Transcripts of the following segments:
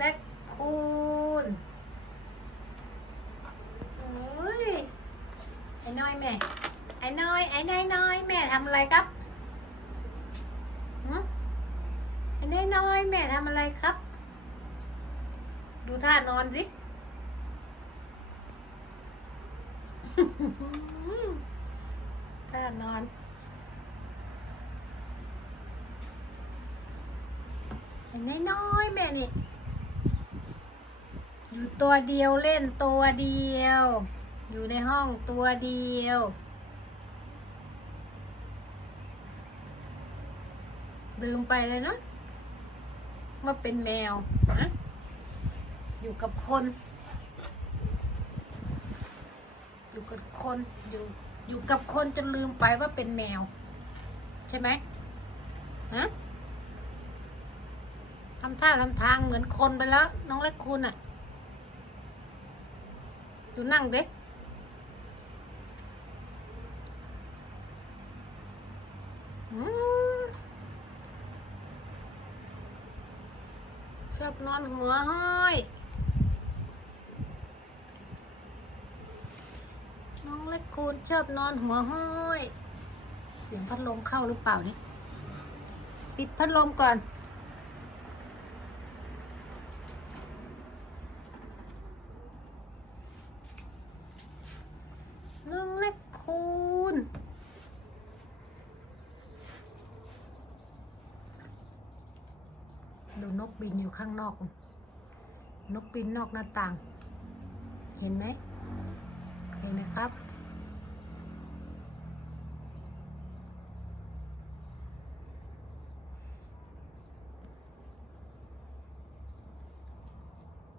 แลกคูณโอ้ยไอ้น้อยแม่ ไอ้น้อย ไอ้น้อยน้อยแม่ทำอะไรครับหึไอ้น้อยน้อยแม่ทำอะไรครับ ดูท่านอนสิท่านอนไอ้น้อยน้อยแม่นี่ อยู่ตัวเดียวเล่นตัวเดียว อยู่ในห้องตัวเดียวลืมไปเลยเนาะว่าเป็นแมวนะอยู่กับคน อยู่กับคนอยู่อยู่กับคนจนลืมไปว่าเป็นแมว ใช่ไหมฮะทำท่าทำทางเหมือนคนไปแล้ว น้องเล็กคุณอะ ดูนั่งเด็กชอบนอนหัวห้อยน้องเล็กคุณชอบนอนหัวห้อย เสียงพัดลมเข้าหรือเปล่านี่ ปิดพัดลมก่อน น้องเล็กคุณ ดูนกบินอยู่ข้างนอก นกบินนอกหน้าต่าง เห็นไหม เห็นไหมครับ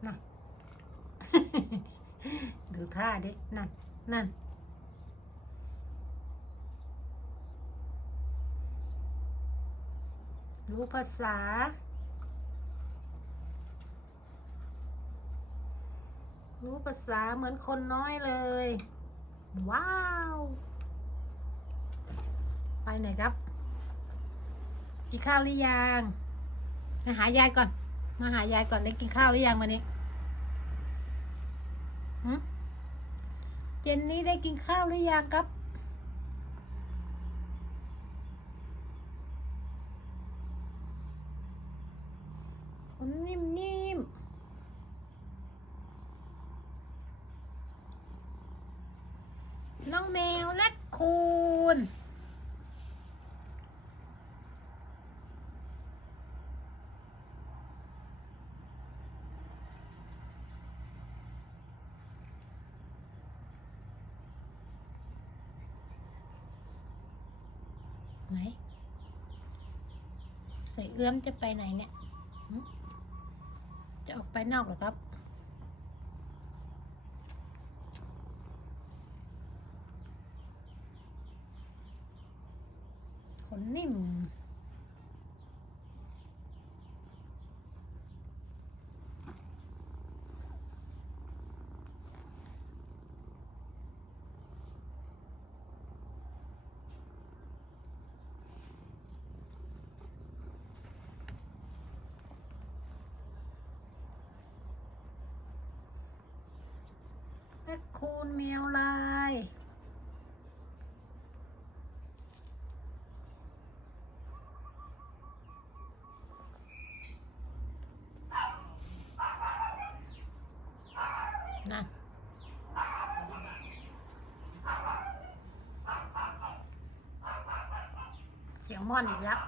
น่ะ ดูท่าดินั่น นั่นรู้ภาษา รู้ภาษาเหมือนคนน้อยเลย ว้าว ไปไหนครับ กินข้าวหรือยัง มาหายายก่อน มาหายายก่อนได้กินข้าวหรือยังวันนี้เจนนี่ได้กินข้าวหรือยังครับคนนิ่มๆ น้ องแมวและคูณไหนใส่เอื้อมจะไปไหนเนี่ย จะออกไปนอกหรอครับ นนิ่มและคูณแมวลาย นะ เสียงม่อนอีกแล้ว